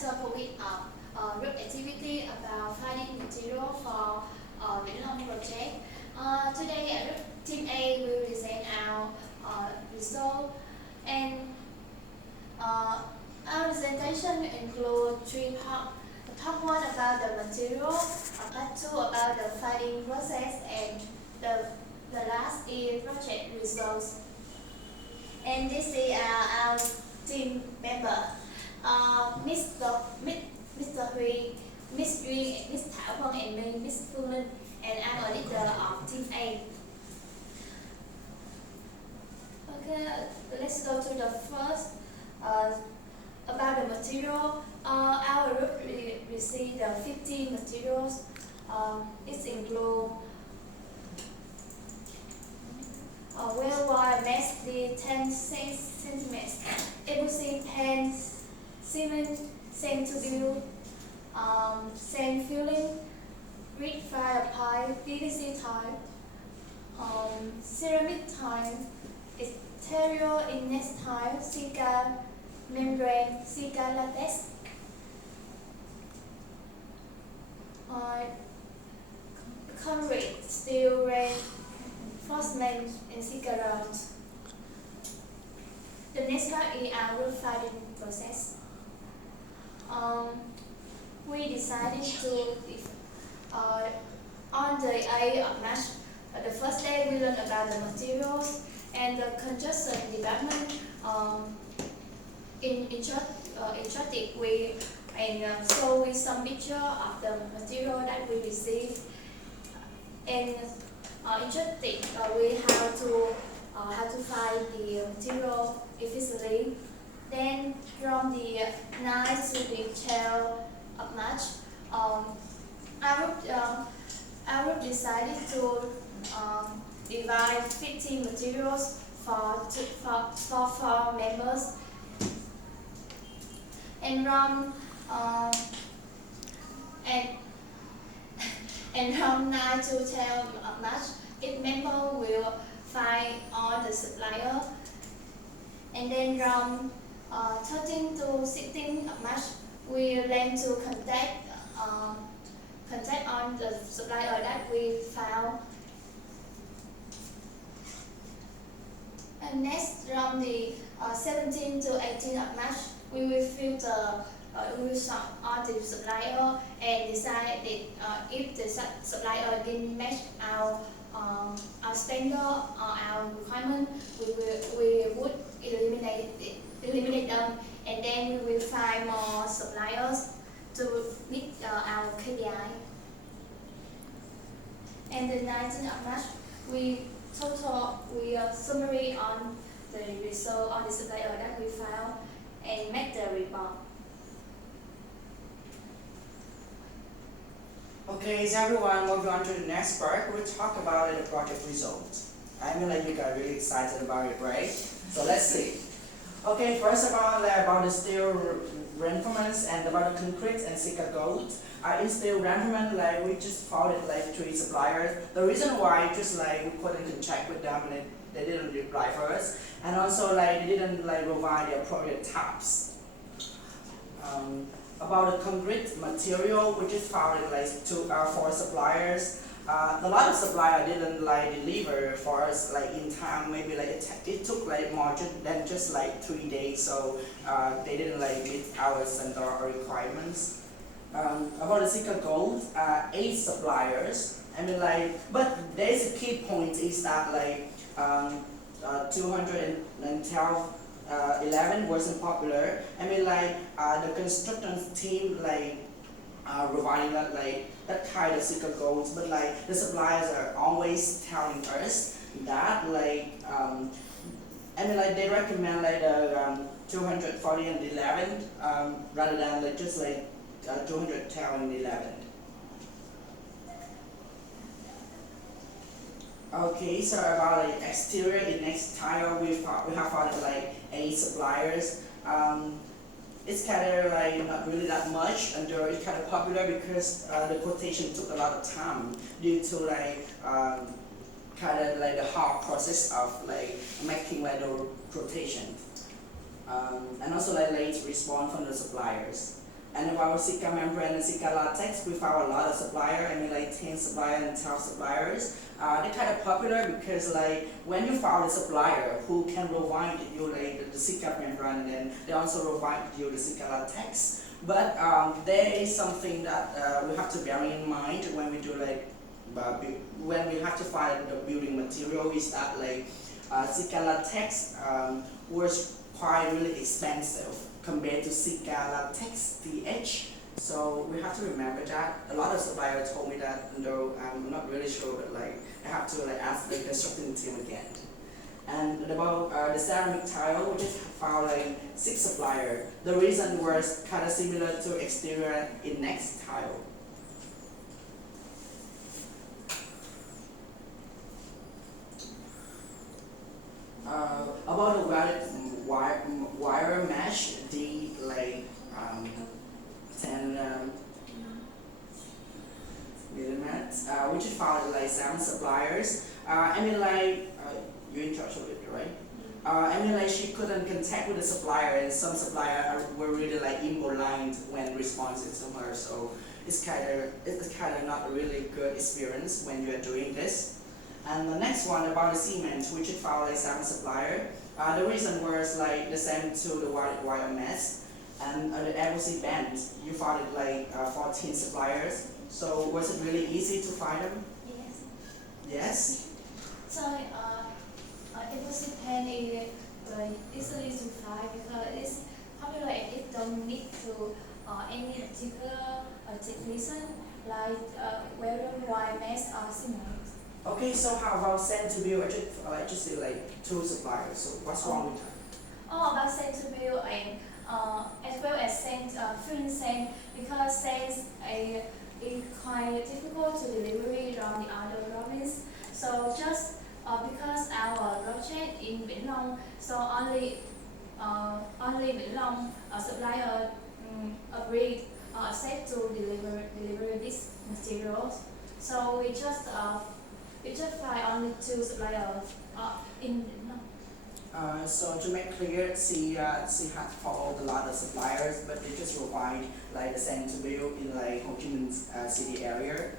topic of group activity about finding material for the long project. Today, Team A will present our result, and our presentation includes three parts. Part one about the material, part two about the finding process, and the last is project results. And this is our team member. Mr. Huy, Miss Duyên, Miss Thảo Vân, and me, Miss Phương Linh, and I'm a leader of Team A. Okay, let's go to the first about the material. Our group received 15 materials. It includes well wire mesh 10 centimeters, epoxy paint, cement, sand to build, sand filling, grid fire pipe, PVC tile, ceramic tile, exterior index tile, silica membrane, silica latex, concrete, steel, reinforcement, and silica rods. The next part is our roof finding process. We decided to, on the 8th of March, the first day we learned about the materials and the construction department in interactive way, and show with some picture of the material that we received. And interactive, we how to find the material efficiently. Then from the 9th to the 12th of March, our group decided to divide 15 materials for 4 members. And from from 9 to 12 of March, each member will find all the supplier. And then from 13 to 16 of March, we learn to contact on the supplier that we found. And next, from the 17 to 18 of March, we will filter, we will sort all the supplier and decide if the supplier didn't match our standard or our requirement, we would eliminate them, and then we will find more suppliers to meet our KPI. And the 19th of March, we summary on the result on the supplier that we found and make the report. Okay, so everyone, moving on to the next part, we'll talk about the project results. I mean, you got really excited about it, right? So let's see. Okay, first of all, about the steel reinforcements and about the concrete and silica gold. In steel reinforcement, we just found it 3 suppliers. The reason why just we couldn't check with them and they didn't reply for us, and also they didn't provide the appropriate tabs. About the concrete material, we just found it 4 suppliers. A lot of suppliers didn't deliver for us in time. Maybe it took more than just 3 days, so they didn't meet our standard requirements. About the silica gold, 8 suppliers. I mean but there's a key point is that 212 11 wasn't popular. I mean the construction team providing that kind of silica golds, but the suppliers are always telling us that they recommend the 240 and 11 rather than just 210 and 11. Okay, so about exterior in next tile, we have found 8 suppliers. It's kind of not really that much, and it's kind of popular because the quotation took a lot of time due to the hard process of making the quotation, and also late response from the suppliers. And about Sika membrane and Sika latex, we found a lot of suppliers. I mean, like 10 suppliers and 12 suppliers. They're kind of popular because, like, when you found a supplier who can provide you like the Sika membrane, and they also provide you the Sika latex. But there is something that we have to bear in mind when we do like when we have to find the building material is that like Sika latex was quite really expensive compared to Sika latex TH. So we have to remember that. A lot of suppliers told me that, though I'm not really sure, but like I have to like ask the construction team again. And about the ceramic tile, we just found like 6 suppliers. The reason was kind of similar to exterior in next tile. About the wire mesh, the like 10 millimeters, we just found like 7 suppliers. I mean like you're in charge of it, right? I mean like she couldn't contact with the supplier, and some suppliers were really like impolite when responding to her. So it's kind of not a really good experience when you are doing this. And the next one about the cement, which it found like 7 suppliers. The reason was like the same to the wire mesh, and the FOC band, you found it like 14 suppliers. So was it really easy to find them? Yes. Yes. So it was depend easily to find because it's popular and it don't need to any particular technician like whether wire mesh or cement. Okay, so how about sand to build? I just see like 2 suppliers. So what's wrong with that? About sand to build and as well as sand, filling sand because sand is quite difficult to deliver from the other province. So just because our project in Vĩnh Long, so only Vĩnh Long supplier agreed accept to deliver these materials. So we just find only 2 suppliers in Vĩnh Long. So to make clear, she had followed a lot of suppliers, but they just provide like the sand to build in like Ho Chi Minh City area.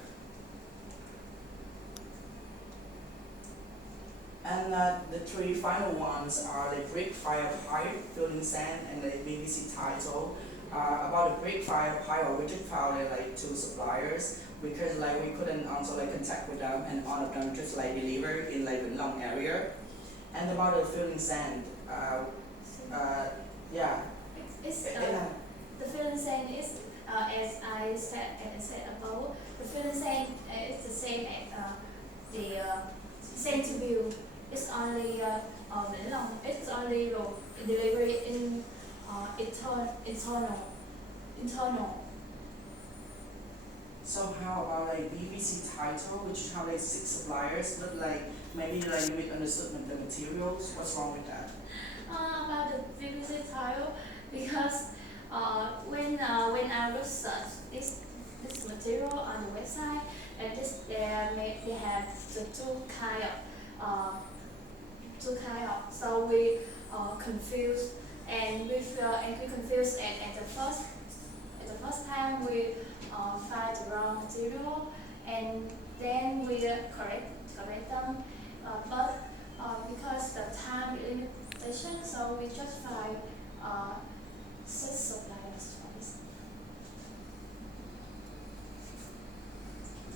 And the 3 final ones are the brick fire pipe, filling sand, and the PVC title. About the brick fire pipe, we just found like 2 suppliers because like we couldn't also like contact with them, and all of them just like deliver in like the long area. And about the filling sand, yeah. The filling sand is as I said above, the filling sand is the same as the sand to build. It's only Vĩnh Long. It's only delivery in internal. So how about like PVC title, which have like 6 suppliers, but like maybe like you misunderstood the materials? What's wrong with that? About the PVC tile, because when I research this material on the website, and they have the two kind of. So we confused and we confused at the first time we find the wrong material, and then we correct them. But because the time limitation, so we just find 6 suppliers for this.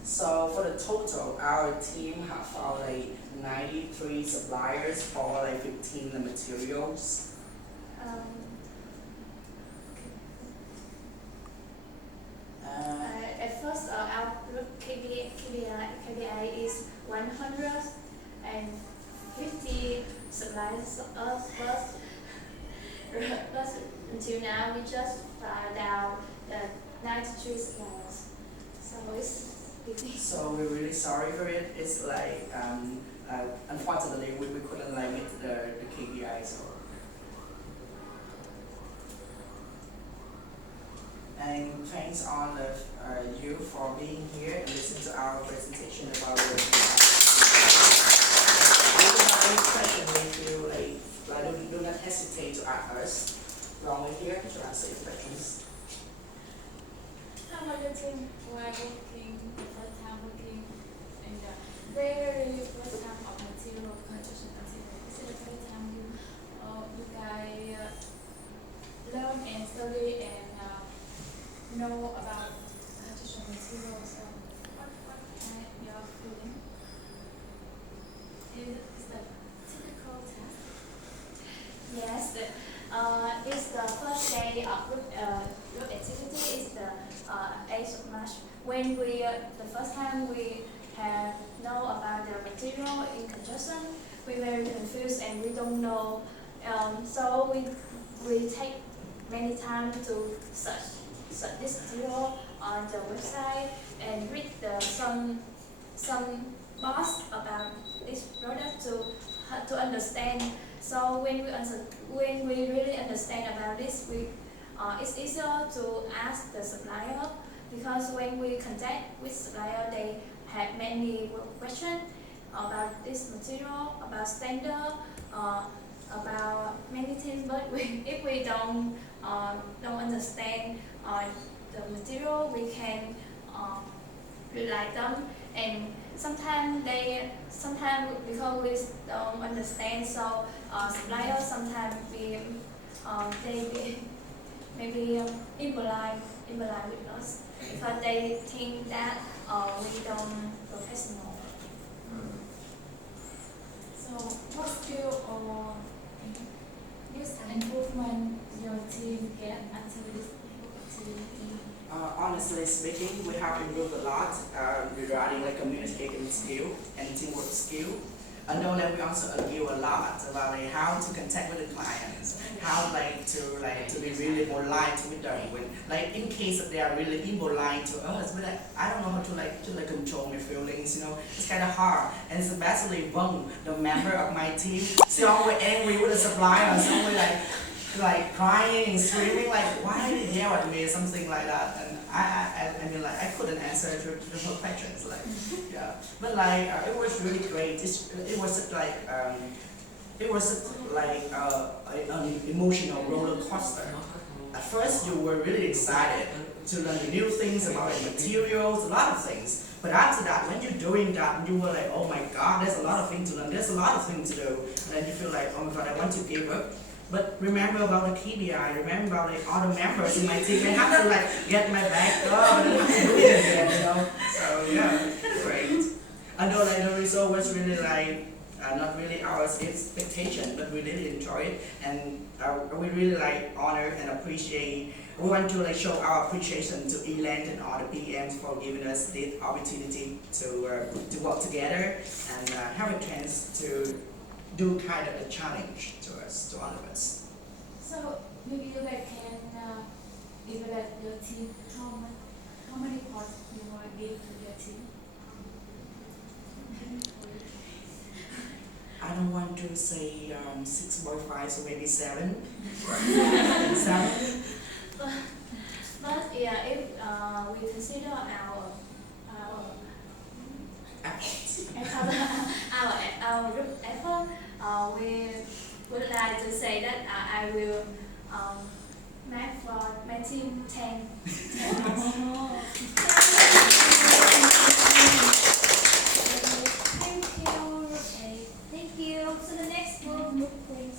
So for the total, our team have found like 93 suppliers for like 15 the materials. At first, our KPI is 150 suppliers, but until now we just found out 93 suppliers. So it's So we're really sorry for it. It's like unfortunately we couldn't like meet the KPIs. And thanks all of you for being here and listening to our presentation about the. If you have any question, if you do not hesitate to ask us. We're always here to answer your questions. how about your team? We're working the first time working in the very first time of material construction material. Is it the first time you guys learn and study and know about construction materials? So what kind your feeling? Is the typical test? Yes, it's the first day of group activity. It's the 8th of March. When the first time we have know about the material in construction, we very confused and we don't know. So we take many time to search this material on the website and read some box about this product to understand. So when we really understand about this, it's easier to ask the supplier because when we contact with supplier, they have many questions about this material, about standard, about many things. But if we don't understand the material, we can rely them. And sometimes because we don't understand, so suppliers sometimes they be maybe impolite with us because they think that we don't professional. So what skill or use improvement your team get until this activity? Honestly speaking, we have improved a lot regarding like communicating skill and teamwork skill. I know that we also argue a lot about like how to contact with the clients, how to be really polite with them. When like in case if they are really impolite to us, but like, I don't know how to control my feelings. You know, it's kind of hard. And especially Vong, the member of my team, she's always angry with the supplier, so always like crying and screaming like why did they yell at me, something like that. And I mean like I couldn't answer to her questions like yeah, but like it was really great. It was like an emotional roller coaster. At first you were really excited to learn the new things about the materials, a lot of things. But after that, when you're doing that, you were like, oh my god, there's a lot of things to learn, there's a lot of things to do. And then you feel like, oh my god, I want to give up. But remember about the KDI, remember about like all the members in my team, I have to like get my back up and have to do it again, you know. So yeah, great. I know like the result was really like not really our expectation, but we really enjoy it, and we really like honor and appreciate. We want to like show our appreciation to Eland and all the PMs for giving us this opportunity to work together and have a chance to do kind of a challenge to us, to all of us. So maybe you guys can evaluate your team. How many points you want to give to your team? I don't want to say 6.5, so maybe 7. 7. But yeah, if we consider our Efforts. our group effort, we would like to say that I will make for my team 10. 10 points.